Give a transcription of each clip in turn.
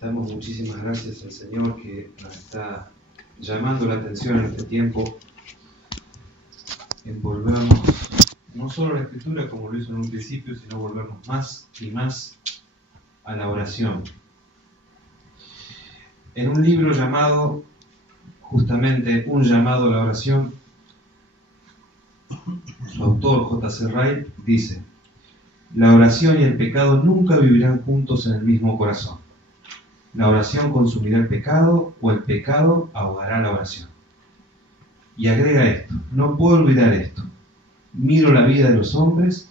Damos muchísimas gracias al Señor que nos está llamando la atención en este tiempo en volvernos no solo a la Escritura como lo hizo en un principio, sino volvernos más y más a la oración. En un libro llamado justamente Un llamado a la oración, su autor J.C. Wright dice: la oración y el pecado nunca vivirán juntos en el mismo corazón. La oración consumirá el pecado o el pecado ahogará la oración. Y agrega esto: no puedo olvidar esto. Miro la vida de los hombres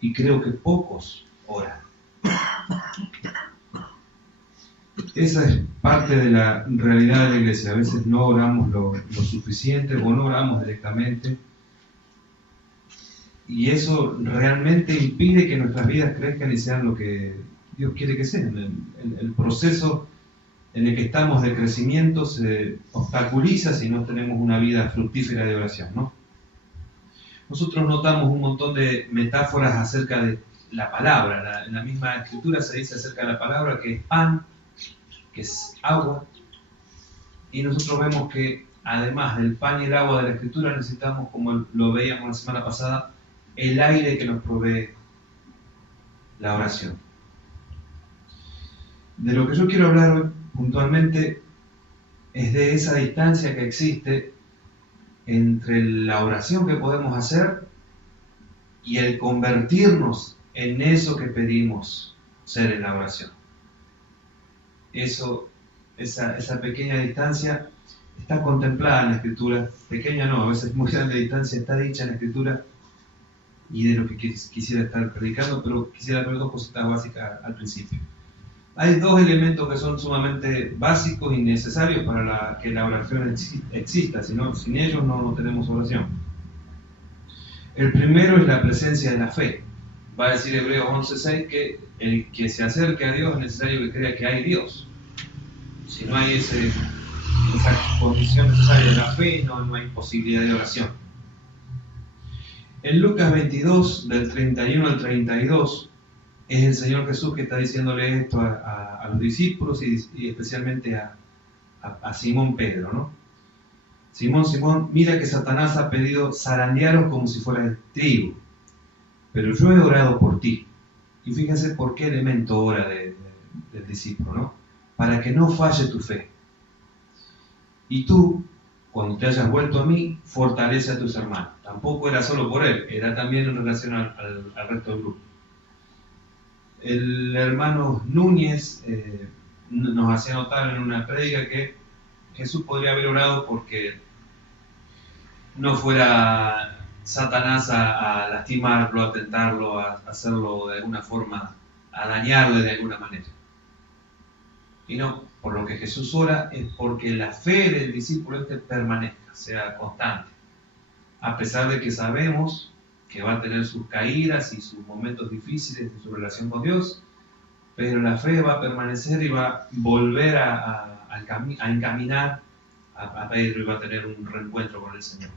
y creo que pocos oran. Esa es parte de la realidad de la iglesia. A veces no oramos lo suficiente o no oramos directamente. Y eso realmente impide que nuestras vidas crezcan y sean lo que Dios quiere que sean. El proceso en el que estamos de crecimiento se obstaculiza si no tenemos una vida fructífera de oración, ¿no? Nosotros notamos un montón de metáforas acerca de la palabra. En la misma Escritura se dice acerca de la palabra que es pan, que es agua. Y nosotros vemos que además del pan y el agua de la Escritura necesitamos, como lo veíamos la semana pasada, el aire que nos provee la oración. De lo que yo quiero hablar hoy puntualmente es de esa distancia que existe entre la oración que podemos hacer y el convertirnos en eso que pedimos ser en la oración. Esa pequeña distancia está contemplada en la Escritura. Pequeña no, a veces muy grande distancia está dicha en la Escritura, y de lo que quisiera estar predicando, pero quisiera ver dos cositas básicas al principio. Hay dos elementos que son sumamente básicos y necesarios para que la oración exista, sin ellos no tenemos oración. El primero es la presencia de la fe. Va a decir Hebreos 11:6 que el que se acerque a Dios es necesario que crea que hay Dios. Si no hay esa condición necesaria de la fe, no hay posibilidad de oración. En Lucas 22, del 31 al 32, es el Señor Jesús que está diciéndole esto a los discípulos y especialmente a Simón Pedro, ¿no? Simón, mira que Satanás ha pedido zarandearos como si fuera el trigo, pero yo he orado por ti. Y fíjense por qué elemento ora del discípulo, ¿no? Para que no falle tu fe. Y tú, cuando te hayas vuelto a mí, fortalece a tus hermanos. Tampoco era solo por él, era también en relación al resto del grupo. El hermano Núñez nos hacía notar en una prédica que Jesús podría haber orado porque no fuera Satanás a lastimarlo, a tentarlo, a hacerlo de alguna forma, a dañarle de alguna manera. Y no, por lo que Jesús ora es porque la fe del discípulo permanezca, sea constante. A pesar de que sabemos que va a tener sus caídas y sus momentos difíciles en su relación con Dios, pero la fe va a permanecer y va a volver a encaminar a Pedro y va a tener un reencuentro con el Señor.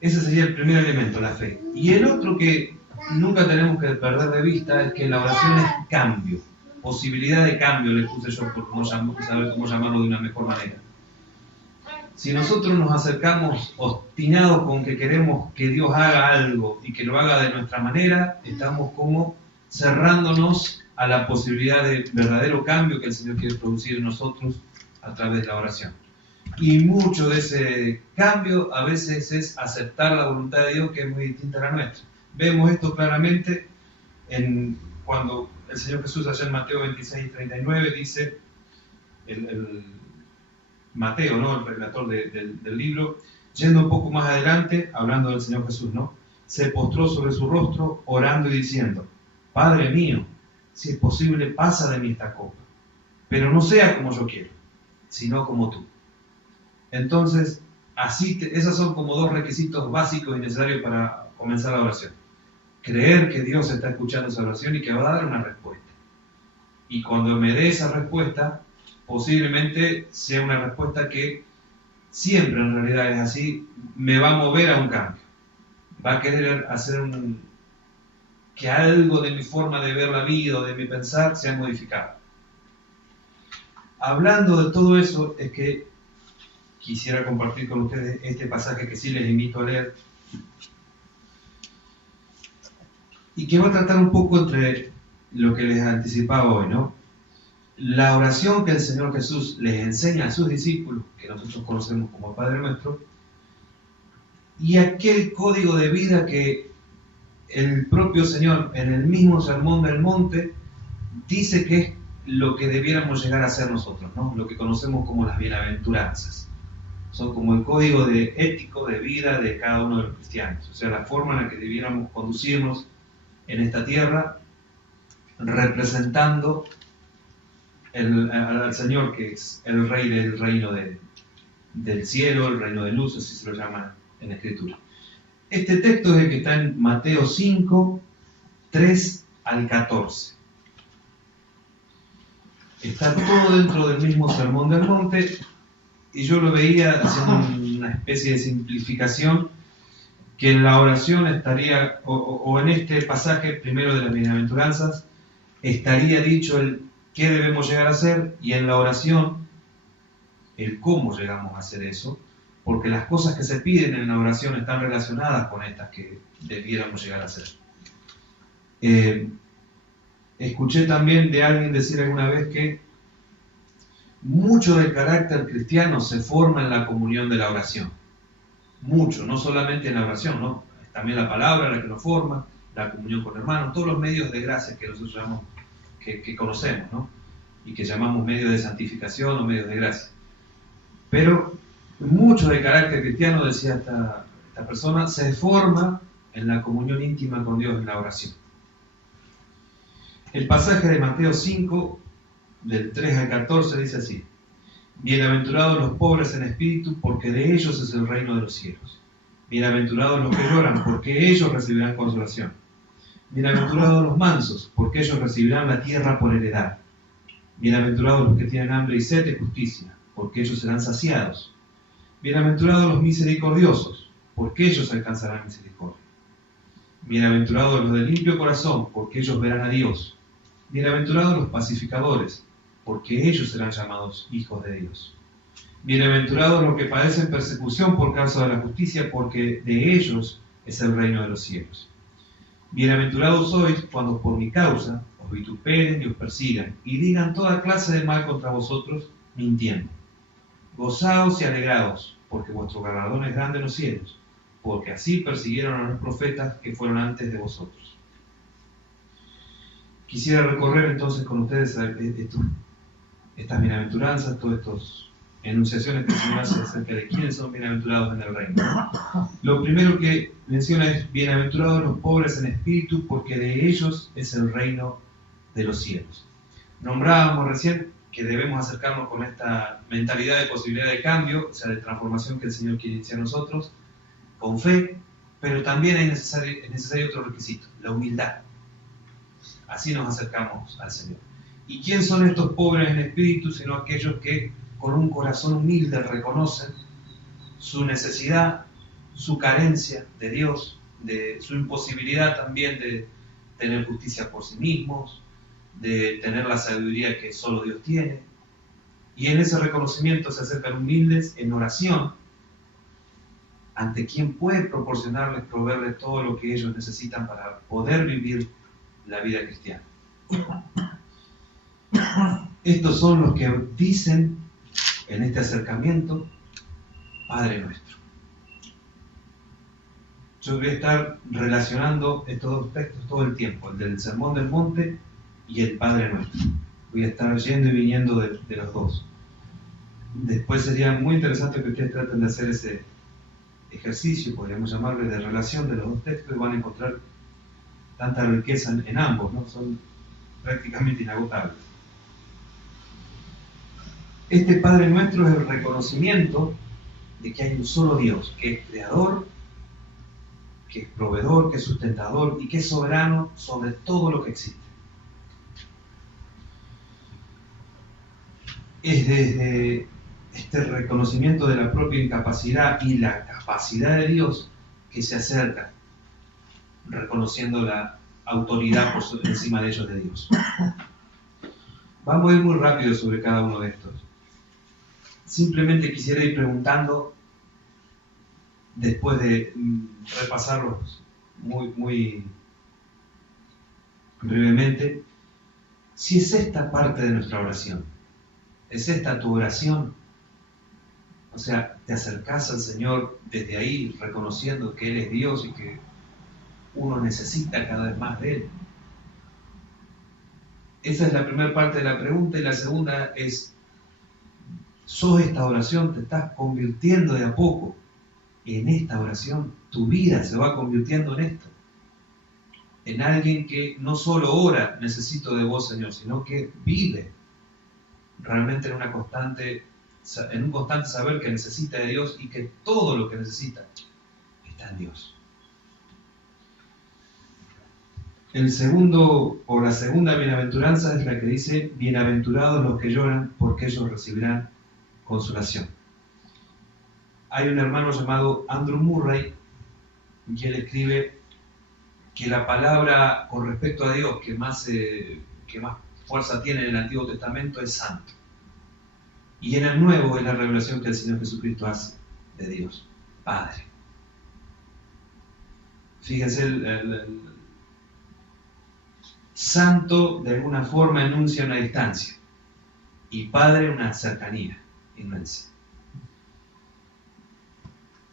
Ese sería el primer elemento, la fe. Y el otro que nunca tenemos que perder de vista es que la oración es cambio. Posibilidad de cambio, le puse yo por saber cómo llamarlo de una mejor manera. Si nosotros nos acercamos obstinados con que queremos que Dios haga algo y que lo haga de nuestra manera, estamos como cerrándonos a la posibilidad de verdadero cambio que el Señor quiere producir en nosotros a través de la oración. Y mucho de ese cambio a veces es aceptar la voluntad de Dios, que es muy distinta a la nuestra. Vemos esto claramente cuando el Señor Jesús allá en Mateo 26:39 dice, Mateo, ¿no?, el relator del libro, yendo un poco más adelante, hablando del Señor Jesús, ¿no?, se postró sobre su rostro, orando y diciendo: Padre mío, si es posible, pasa de mí esta copa, pero no sea como yo quiero, sino como tú. Entonces, esos son como dos requisitos básicos y necesarios para comenzar la oración. Creer que Dios está escuchando esa oración y que va a dar una respuesta. Y cuando me dé esa respuesta, posiblemente sea una respuesta que siempre en realidad es así, me va a mover a un cambio. Va a querer hacer que algo de mi forma de ver la vida o de mi pensar sea modificado. hablando de todo eso, es que quisiera compartir con ustedes este pasaje que sí les invito a leer y que va a tratar un poco entre lo que les anticipaba hoy, ¿no? La oración que el Señor Jesús les enseña a sus discípulos, que nosotros conocemos como Padre Nuestro, y aquel código de vida que el propio Señor en el mismo Sermón del Monte dice que es lo que debiéramos llegar a ser nosotros, ¿no? Lo que conocemos como las bienaventuranzas. Son como el código ético de vida de cada uno de los cristianos, o sea, la forma en la que debiéramos conducirnos en esta tierra, representando al Señor, que es el Rey del reino del cielo, el reino de luz, así se lo llama en la Escritura. Este texto es el que está en Mateo 5, 3 al 14. Está todo dentro del mismo Sermón del Monte, y yo lo veía haciendo una especie de simplificación, que en la oración estaría, o en este pasaje primero de las bienaventuranzas, estaría dicho el qué debemos llegar a hacer, y en la oración el cómo llegamos a hacer eso, porque las cosas que se piden en la oración están relacionadas con estas que debiéramos llegar a hacer. Escuché también de alguien decir alguna vez que mucho del carácter cristiano se forma en la comunión de la oración. Mucho, no solamente en la oración, ¿no? También la palabra la que nos forma, la comunión con hermanos, todos los medios de gracia que nosotros llamamos, que conocemos, ¿no? Y que llamamos medios de santificación o medios de gracia. Pero mucho del carácter cristiano, decía esta persona, se forma en la comunión íntima con Dios en la oración. El pasaje de Mateo 5, del 3 al 14, dice así: Bienaventurados los pobres en espíritu, porque de ellos es el reino de los cielos. Bienaventurados los que lloran, porque ellos recibirán consolación. Bienaventurados los mansos, porque ellos recibirán la tierra por heredad. Bienaventurados los que tienen hambre y sed de justicia, porque ellos serán saciados. Bienaventurados los misericordiosos, porque ellos alcanzarán misericordia. Bienaventurados los de limpio corazón, porque ellos verán a Dios. Bienaventurados los pacificadores, porque ellos serán llamados hijos de Dios. Bienaventurados los que padecen persecución por causa de la justicia, porque de ellos es el reino de los cielos. Bienaventurados sois cuando por mi causa os vituperen y os persigan, y digan toda clase de mal contra vosotros, mintiendo. Gozaos y alegraos, porque vuestro galardón es grande en los cielos, porque así persiguieron a los profetas que fueron antes de vosotros. Quisiera recorrer entonces con ustedes estas bienaventuranzas, todas estas enunciaciones que se hacen acerca de quiénes son bienaventurados en el reino. Lo primero que menciona es: bienaventurados los pobres en espíritu, porque de ellos es el reino de los cielos. Nombrábamos recién que debemos acercarnos con esta mentalidad de posibilidad de cambio, o sea, de transformación que el Señor quiere iniciar en nosotros, con fe, pero también es necesario otro requisito: la humildad. Así nos acercamos al Señor. ¿Y quién son estos pobres en espíritu, sino aquellos que con un corazón humilde reconocen su necesidad, su carencia de Dios, de su imposibilidad también de tener justicia por sí mismos, de tener la sabiduría que solo Dios tiene? Y en ese reconocimiento se acercan humildes en oración ante quien puede proporcionarles, proveerles todo lo que ellos necesitan para poder vivir la vida cristiana. Estos son los que dicen en este acercamiento: Padre Nuestro. Yo voy a estar relacionando estos dos textos todo el tiempo, el del Sermón del Monte y el Padre Nuestro. Voy a estar yendo y viniendo de los dos. Después sería muy interesante que ustedes traten de hacer ese ejercicio, podríamos llamarle, de relación de los dos textos, y van a encontrar tanta riqueza en ambos, ¿no? Son prácticamente inagotables. Este Padre Nuestro es el reconocimiento de que hay un solo Dios, que es creador, que es proveedor, que es sustentador y que es soberano sobre todo lo que existe. Es desde este reconocimiento de la propia incapacidad y la capacidad de Dios que se acerca, reconociendo la autoridad por encima de ellos de Dios. Vamos a ir muy rápido sobre cada uno de estos. Simplemente quisiera ir preguntando, después de repasarlos muy brevemente, si es esta parte de nuestra oración. ¿Es esta tu oración? O sea, te acercás al Señor desde ahí, reconociendo que Él es Dios y que uno necesita cada vez más de Él. Esa es la primera parte de la pregunta, y la segunda es, ¿sos esta oración? ¿Te estás convirtiendo de a poco en esta oración? Tu vida se va convirtiendo en esto. En alguien que no solo ora, necesito de vos, Señor, sino que vive realmente en un constante saber que necesita de Dios y que todo lo que necesita está en Dios. El segundo, o la segunda bienaventuranza es la que dice: bienaventurados los que lloran, porque ellos recibirán consolación. Hay un hermano llamado Andrew Murray, y él escribe que la palabra con respecto a Dios que más fuerza tiene en el Antiguo Testamento es santo. Y en el Nuevo es la revelación que el Señor Jesucristo hace de Dios, Padre. Fíjense, el santo de alguna forma enuncia una distancia, y Padre una cercanía inmensa.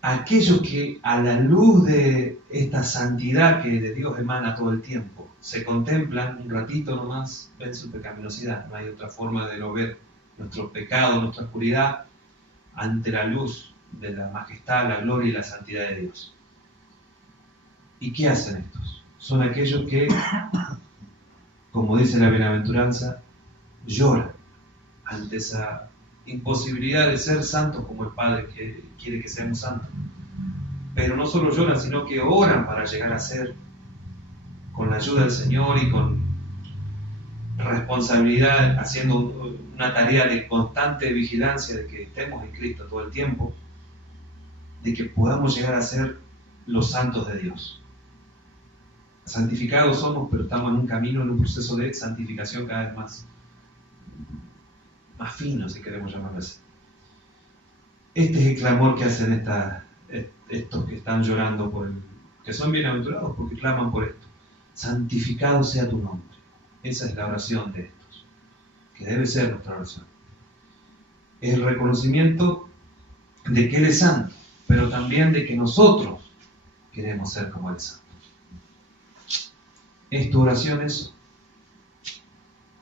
Aquellos que a la luz de esta santidad que de Dios emana todo el tiempo, se contemplan un ratito nomás, ven su pecaminosidad. No hay otra forma de no ver nuestro pecado, nuestra oscuridad, ante la luz de la majestad, la gloria y la santidad de Dios. ¿Y qué hacen estos? Son aquellos que, como dice la bienaventuranza, lloran ante esa imposibilidad de ser santos como el Padre que quiere que seamos santos. Pero no solo lloran, sino que oran para llegar a ser, con la ayuda del Señor y con responsabilidad, haciendo una tarea de constante vigilancia de que estemos en Cristo todo el tiempo, de que podamos llegar a ser los santos de Dios. Santificados somos, pero estamos en un camino, en un proceso de santificación cada vez más fino, si queremos llamarlo así. Este es el clamor que hacen estos que están llorando que son bienaventurados porque claman por esto. Santificado sea tu nombre. Esa es la oración de estos, que debe ser nuestra oración. Es el reconocimiento de que Él es santo, pero también de que nosotros queremos ser como Él santo. ¿Es tu oración eso?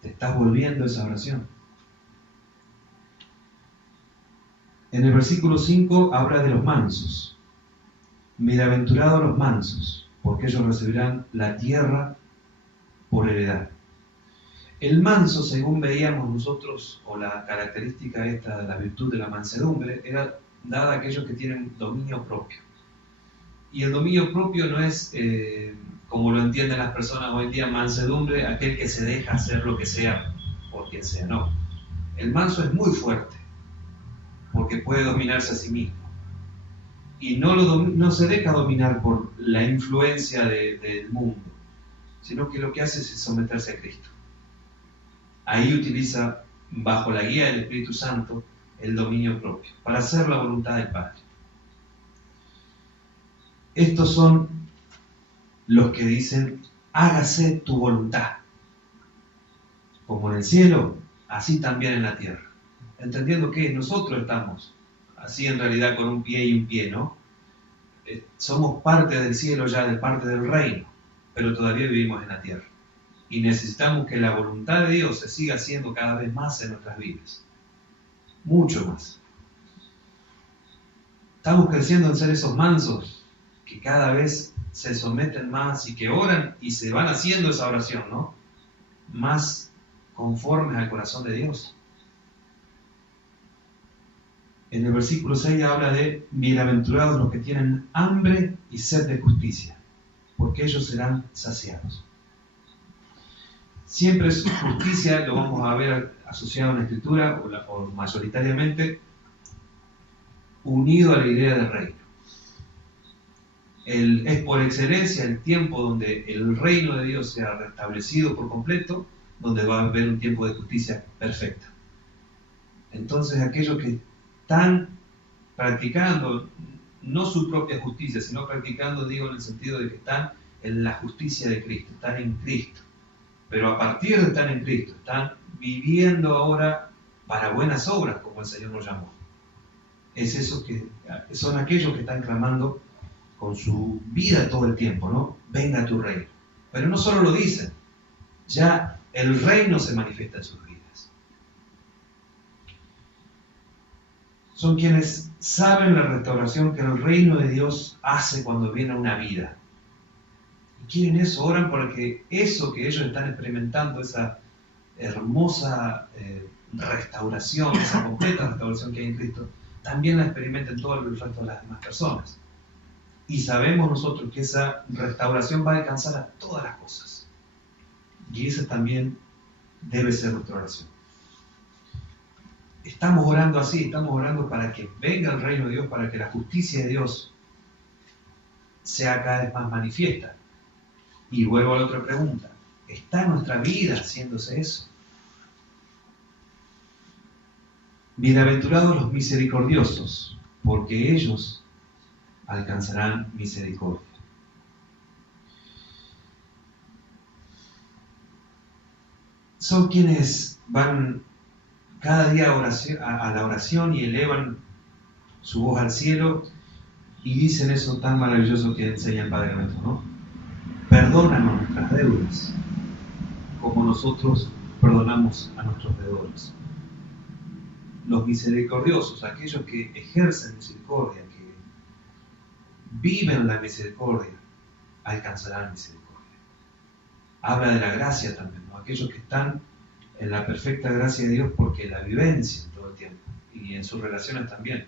¿Te estás volviendo a esa oración? En el versículo 5 habla de los mansos. Bienaventurados los mansos, porque ellos recibirán la tierra por heredad. El manso, según veíamos nosotros, o la característica esta de la virtud de la mansedumbre, era dada a aquellos que tienen dominio propio. Y el dominio propio no es, como lo entienden las personas hoy en día, mansedumbre, aquel que se deja hacer lo que sea por quien sea. No. El manso es muy fuerte, porque puede dominarse a sí mismo. Y no se deja dominar por la influencia del mundo, sino que lo que hace es someterse a Cristo. Ahí utiliza, bajo la guía del Espíritu Santo, el dominio propio, para hacer la voluntad del Padre. Estos son los que dicen: hágase tu voluntad, como en el cielo, así también en la tierra. Entendiendo que nosotros estamos así en realidad con un pie y un pie, ¿no? Somos parte del cielo ya, de parte del reino, pero todavía vivimos en la tierra. Y necesitamos que la voluntad de Dios se siga haciendo cada vez más en nuestras vidas. Mucho más. Estamos creciendo en ser esos mansos que cada vez se someten más y que oran y se van haciendo esa oración, ¿no? Más conformes al corazón de Dios. En el versículo 6 habla de bienaventurados los que tienen hambre y sed de justicia, porque ellos serán saciados. Siempre es justicia, lo vamos a ver asociado a la Escritura, o mayoritariamente, unido a la idea del reino. Es por excelencia el tiempo donde el reino de Dios sea restablecido por completo, donde va a haber un tiempo de justicia perfecta. Entonces aquellos que están practicando, no su propia justicia, sino practicando, digo, en el sentido de que están en la justicia de Cristo, están en Cristo. Pero a partir de estar en Cristo, están viviendo ahora para buenas obras, como el Señor nos llamó. Es eso que son aquellos que están clamando con su vida todo el tiempo, ¿no? Venga tu reino. Pero no solo lo dicen, ya el reino se manifiesta en sus vidas. Son quienes saben la restauración que el reino de Dios hace cuando viene una vida. Y quieren eso, oran porque eso que ellos están experimentando, esa hermosa restauración, esa completa restauración que hay en Cristo, también la experimenten todo el resto de las demás personas. Y sabemos nosotros que esa restauración va a alcanzar a todas las cosas. Y esa también debe ser nuestra oración. Estamos orando así, estamos orando para que venga el reino de Dios, para que la justicia de Dios sea cada vez más manifiesta. Y vuelvo a la otra pregunta. ¿Está nuestra vida haciéndose eso? Bienaventurados los misericordiosos, porque ellos alcanzarán misericordia. Son quienes van cada día a la oración y elevan su voz al cielo y dicen eso tan maravilloso que enseña el Padre Nuestro, ¿no? Perdónanos nuestras deudas, como nosotros perdonamos a nuestros deudores. Los misericordiosos, aquellos que ejercen misericordia, que viven la misericordia, alcanzarán misericordia. Habla de la gracia también, ¿no? Aquellos que están en la perfecta gracia de Dios porque la vivencian todo el tiempo y en sus relaciones también.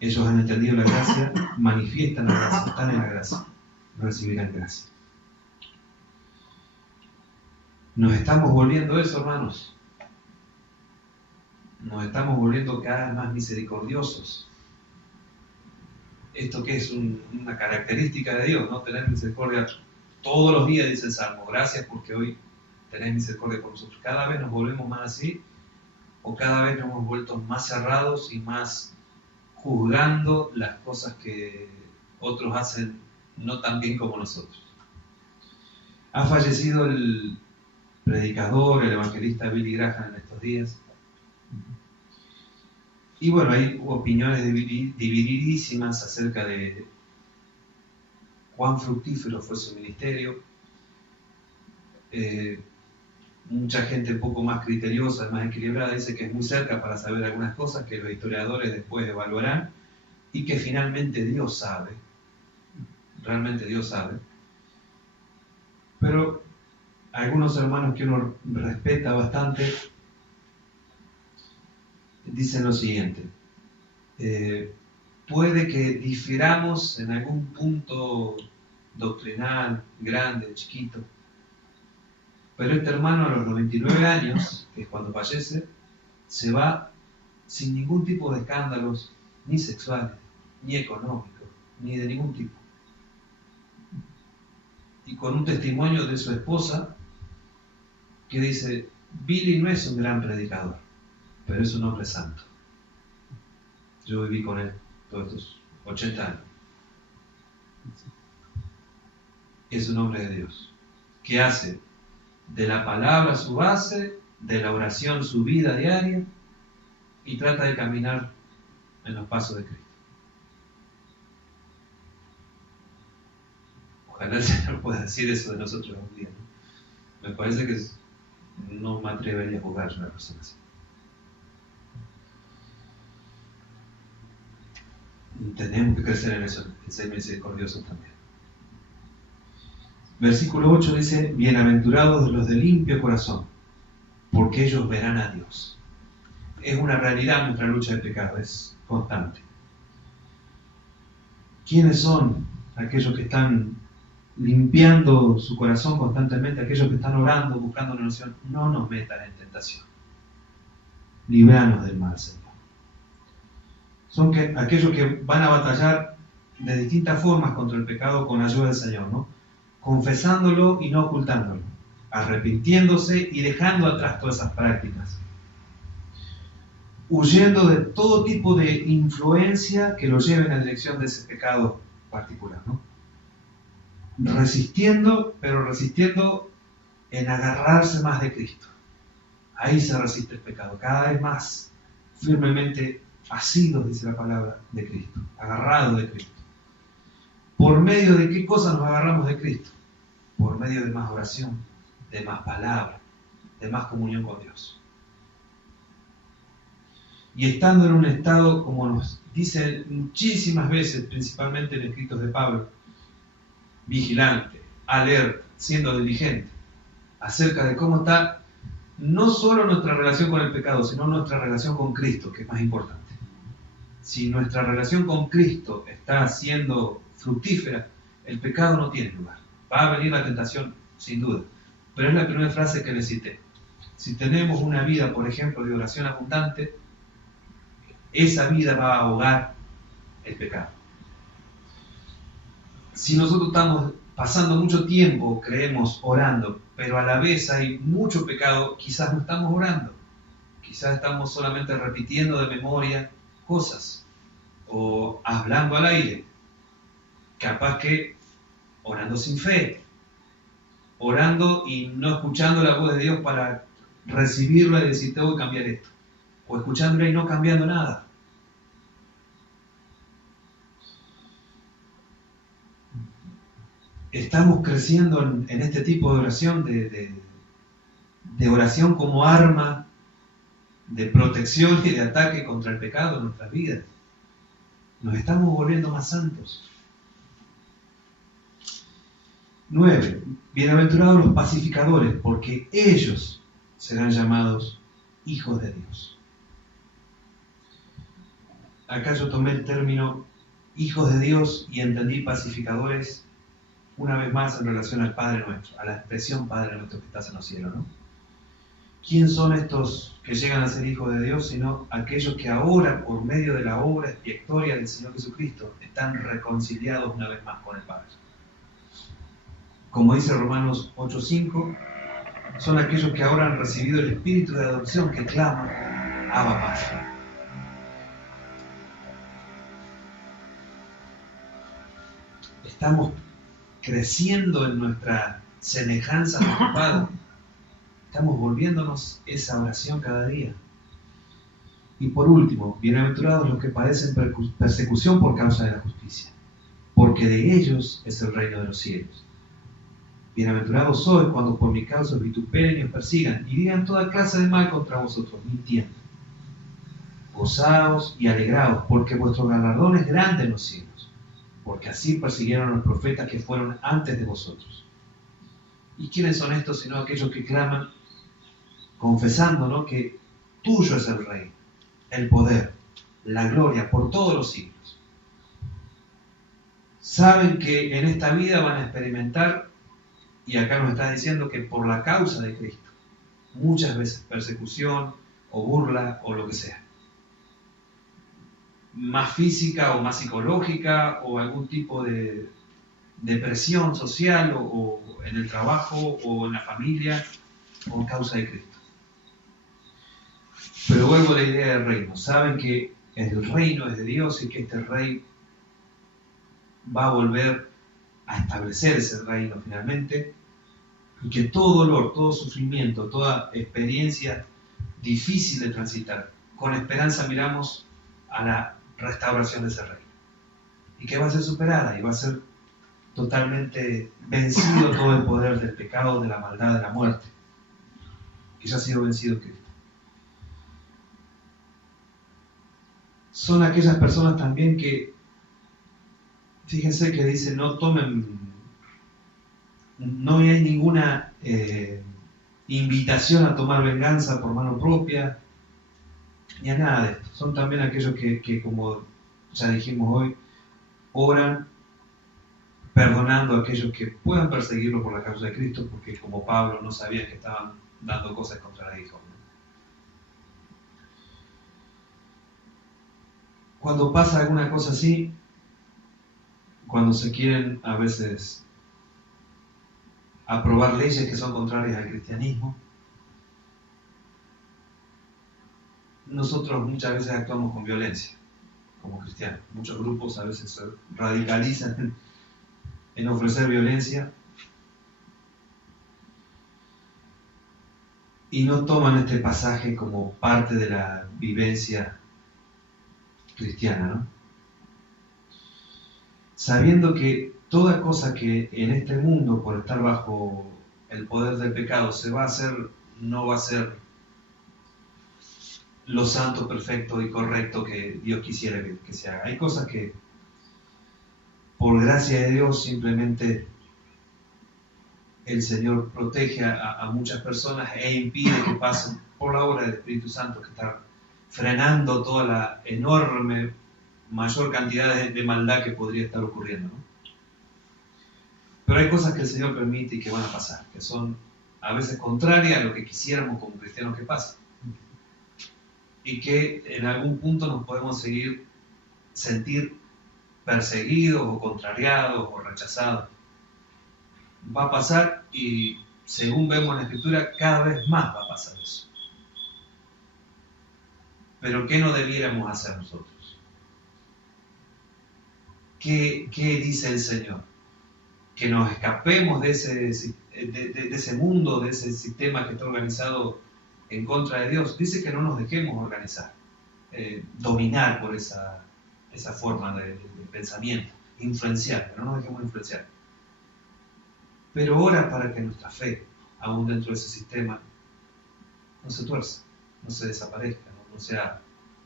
Ellos han entendido la gracia, manifiestan la gracia, están en la gracia, recibirán gracia. Nos estamos volviendo eso, hermanos. Nos estamos volviendo cada vez más misericordiosos. Esto que es una característica de Dios, ¿no? Tener misericordia todos los días, dice el Salmo. Gracias porque hoy tenés misericordia por nosotros. Cada vez nos volvemos más así, o cada vez nos hemos vuelto más cerrados y más juzgando las cosas que otros hacen no tan bien como nosotros. Ha fallecido el predicador, el evangelista Billy Graham en estos días. Y bueno, hay opiniones divididísimas acerca de cuán fructífero fue su ministerio. Mucha gente un poco más criteriosa, más equilibrada, dice que es muy cerca para saber algunas cosas que los historiadores después evaluarán y que finalmente Dios sabe, realmente Dios sabe. Pero algunos hermanos que uno respeta bastante dicen lo siguiente: puede que difiramos en algún punto doctrinal, grande, chiquito, pero este hermano a los 99 años, que es cuando fallece, se va sin ningún tipo de escándalos, ni sexuales, ni económicos, ni de ningún tipo. Y con un testimonio de su esposa que dice: Billy no es un gran predicador, pero es un hombre santo. Yo viví con él todos estos 80 años. Es un hombre de Dios, que hace de la palabra su base, de la oración su vida diaria, y trata de caminar en los pasos de Cristo. Ojalá el Señor pueda decir eso de nosotros un día, ¿no? Me parece que no me atrevería a juzgar a una persona así. Y tenemos que crecer en eso, en ser misericordiosos también. Versículo 8 dice: bienaventurados los de limpio corazón, porque ellos verán a Dios. Es una realidad nuestra lucha de pecado, es constante. ¿Quiénes son aquellos que están limpiando su corazón constantemente? Aquellos que están orando, buscando una oración. No nos metan en tentación. Líbranos del mal, Señor. Son aquellos que van a batallar de distintas formas contra el pecado con ayuda del Señor, ¿no? Confesándolo y no ocultándolo. arrepintiéndose y dejando atrás todas esas prácticas, huyendo de todo tipo de influencia que lo lleve en la dirección de ese pecado particular, ¿no? Resistiendo, pero resistiendo en agarrarse más de Cristo. Ahí se resiste el pecado, cada vez más firmemente asidos, dice la palabra, de Cristo, agarrado de Cristo. ¿Por medio de qué cosas nos agarramos de Cristo? Por medio de más oración, de más palabra, de más comunión con Dios. Y estando en un estado, como nos dice muchísimas veces, principalmente en escritos de Pablo, vigilante, alerta, siendo diligente, acerca de cómo está no solo nuestra relación con el pecado, sino nuestra relación con Cristo, que es más importante. Si nuestra relación con Cristo está siendo fructífera, el pecado no tiene lugar. Va a venir la tentación, sin duda. Pero es la primera frase que le cité. Si tenemos una vida, por ejemplo, de oración abundante, esa vida va a ahogar el pecado. Si nosotros estamos pasando mucho tiempo, creemos, orando, pero a la vez hay mucho pecado, quizás no estamos orando. Quizás estamos solamente repitiendo de memoria cosas o hablando al aire. Capaz que orando sin fe, orando y no escuchando la voz de Dios para recibirla y decir, tengo que cambiar esto. O escuchándola y no cambiando nada. Estamos creciendo en este tipo de oración, de oración como arma de protección y de ataque contra el pecado en nuestras vidas. Nos estamos volviendo más santos. 9. Bienaventurados los pacificadores, porque ellos serán llamados hijos de Dios. Acá yo tomé el término hijos de Dios y entendí pacificadores una vez más en relación al Padre Nuestro, a la expresión Padre Nuestro que estás en los cielos, ¿no? ¿Quién son estos que llegan a ser hijos de Dios? Sino aquellos que ahora, por medio de la obra expiatoria del Señor Jesucristo, están reconciliados una vez más con el Padre. Como dice Romanos 8:5, son aquellos que ahora han recibido el espíritu de adopción que clama, Abba Padre. Estamos creciendo en nuestra semejanza con el Padre. Estamos volviéndonos esa oración cada día. Y por último, bienaventurados los que padecen persecución por causa de la justicia, porque de ellos es el reino de los cielos. Bienaventurados sois cuando por mi causa os vituperen y os persigan, y digan toda clase de mal contra vosotros, mintiendo. Gozaos y alegraos, porque vuestro galardón es grande en los cielos, porque así persiguieron a los profetas que fueron antes de vosotros. ¿Y quiénes son estos sino aquellos que claman, confesando, ¿no?, que tuyo es el reino, el poder, la gloria por todos los siglos? Saben que en esta vida van a experimentar, y acá nos está diciendo que por la causa de Cristo, muchas veces persecución o burla o lo que sea, más física o más psicológica o algún tipo de presión social o en el trabajo o en la familia por causa de Cristo. Pero vuelvo a la idea del reino. Saben que el reino es de Dios y que este rey va a volver a establecer ese reino finalmente, y que todo dolor, todo sufrimiento, toda experiencia difícil de transitar, con esperanza miramos a la restauración de ese reino, y que va a ser superada y va a ser totalmente vencido todo el poder del pecado, de la maldad, de la muerte, que ya ha sido vencido en Cristo. Son aquellas personas también que, fíjense que dice, no hay ninguna invitación a tomar venganza por mano propia, ni a nada de esto. Son también aquellos que como ya dijimos hoy, oran perdonando a aquellos que puedan perseguirlo por la causa de Cristo, porque como Pablo no sabía que estaban dando cosas contra la hija. Cuando pasa alguna cosa así, cuando se quieren a veces aprobar leyes que son contrarias al cristianismo. Nosotros muchas veces actuamos con violencia como cristianos. Muchos grupos a veces se radicalizan en ofrecer violencia y no toman este pasaje como parte de la vivencia cristiana, ¿no? Sabiendo que toda cosa que en este mundo, por estar bajo el poder del pecado, se va a hacer, no va a ser lo santo, perfecto y correcto que Dios quisiera que se haga. Hay cosas que, por gracia de Dios, simplemente el Señor protege a muchas personas e impide que pasen por la obra del Espíritu Santo, que está frenando toda la enorme, mayor cantidad de maldad que podría estar ocurriendo, ¿no? Pero hay cosas que el Señor permite y que van a pasar, que son a veces contrarias a lo que quisiéramos como cristianos que pasen. Y que en algún punto nos podemos sentir perseguidos o contrariados o rechazados. Va a pasar y según vemos en la Escritura, cada vez más va a pasar eso. Pero ¿qué no debiéramos hacer nosotros? ¿Qué dice el Señor? Que nos escapemos de ese mundo, de ese sistema que está organizado en contra de Dios. Dice que no nos dejemos organizar, dominar por esa forma de pensamiento, influenciar, que no nos dejemos influenciar. Pero ora para que nuestra fe, aún dentro de ese sistema, no se tuerza, no se desaparezca, no sea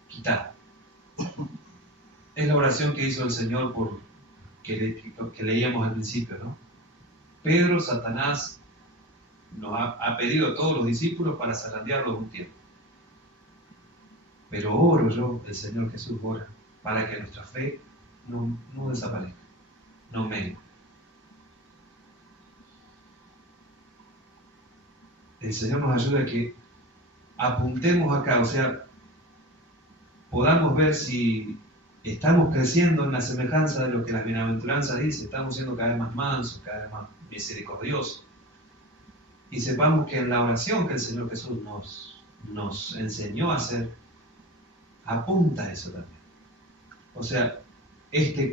quitada. Es la oración que hizo el Señor que leíamos al principio, ¿no? Pedro, Satanás, nos ha pedido a todos los discípulos para zarandearlos un tiempo. Pero oro yo, el Señor Jesús ora, para que nuestra fe no desaparezca, no mengue. El Señor nos ayuda a que apuntemos acá, o sea, podamos ver si estamos creciendo en la semejanza de lo que las bienaventuranzas dice, estamos siendo cada vez más mansos, cada vez más misericordiosos. Y sepamos que en la oración que el Señor Jesús nos enseñó a hacer, apunta a eso también. O sea,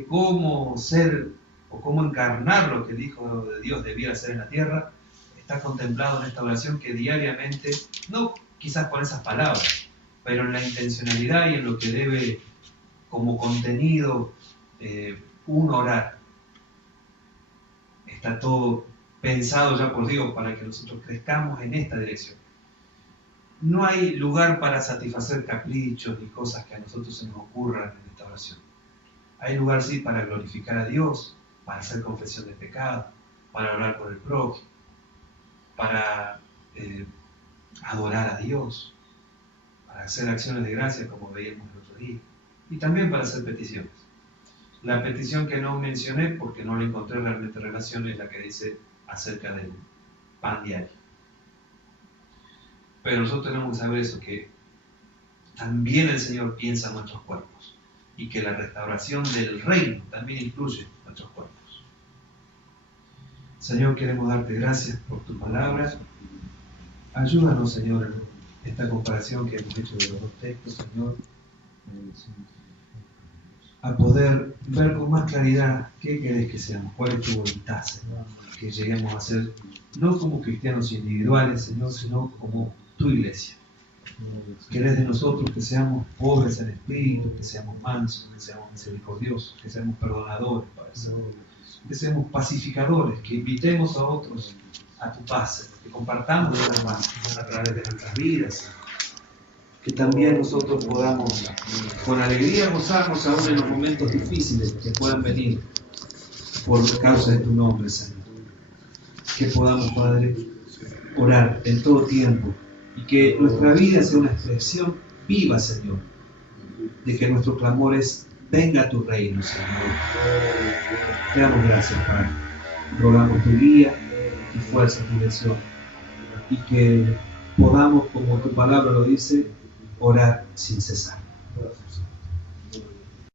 cómo ser o cómo encarnar lo que el Hijo de Dios debía hacer en la tierra, está contemplado en esta oración que diariamente, no quizás por esas palabras, pero en la intencionalidad y en lo que debe como contenido uno orar. Está todo pensado ya por Dios para que nosotros crezcamos en esta dirección. No hay lugar para satisfacer caprichos ni cosas que a nosotros se nos ocurran en esta oración. Hay lugar sí para glorificar a Dios, para hacer confesión de pecado, para orar por el prójimo, para adorar a Dios, para hacer acciones de gracia como veíamos el otro día, y también para hacer peticiones. La petición que no mencioné porque no le encontré realmente relación es la que dice acerca del pan diario. Pero nosotros tenemos que saber eso, que también el Señor piensa en nuestros cuerpos y que la restauración del reino también incluye nuestros cuerpos. Señor, queremos darte gracias por tus palabras. Ayúdanos, Señor, en esta comparación que hemos hecho de los dos textos, Señor, a poder ver con más claridad qué querés que seamos, cuál es tu voluntad, Señor, que lleguemos a ser, no como cristianos individuales, Señor, sino como tu iglesia. Querés de nosotros que seamos pobres en espíritu, que seamos mansos, que seamos misericordiosos, que seamos perdonadores, Padre Santo, que seamos pacificadores, que invitemos a otros a tu paz, Señor, que compartamos la paz a través de nuestras vidas, que también nosotros podamos con alegría gozarnos aún en los momentos difíciles que puedan venir por causa de tu nombre, Señor. Que podamos, Padre, orar en todo tiempo y que nuestra vida sea una expresión viva, Señor, de que nuestro clamor es: venga a tu reino, Señor. Te damos gracias, Padre. Rogamos tu guía y fuerza, tu dirección, y que podamos, como tu palabra lo dice, orar sin cesar.